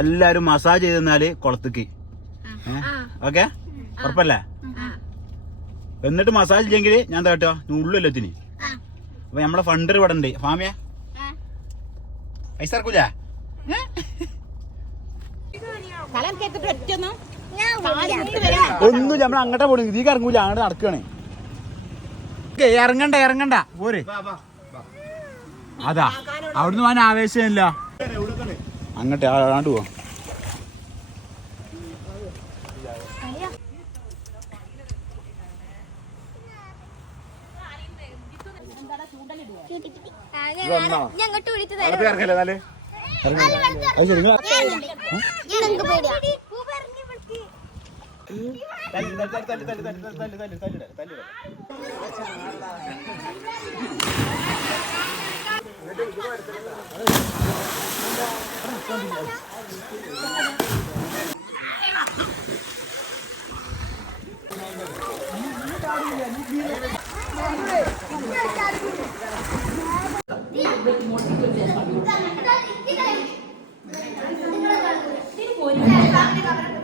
എല്ലാരും മസാജ് ചെയ്ത് തന്നാല് കുളത്തേക്ക്. ഓക്കെ, ഉറപ്പല്ലേ? എന്നിട്ട് മസാജ് ഇല്ലെങ്കിൽ ഞാൻ കേട്ടോ ഉള്ളില്ലത്തിന്. അപ്പൊ നമ്മളെ ഫണ്ടർ ഇവിടെ ഉണ്ട്. ഫാമിയ പൈസ ഇറക്കൂല. ഒന്നും നമ്മൾ അങ്ങോട്ടാ പോണു. ഇതിക്ക് ഇറങ്ങൂല, അങ്ങോട്ട് നടക്കണേ. ഇറങ്ങണ്ട പോരെ. അതാ അവിടുന്ന് പോകാൻ ആവേശമില്ല. അങ്ങോട്ട് ആണ്ട് പോവാ.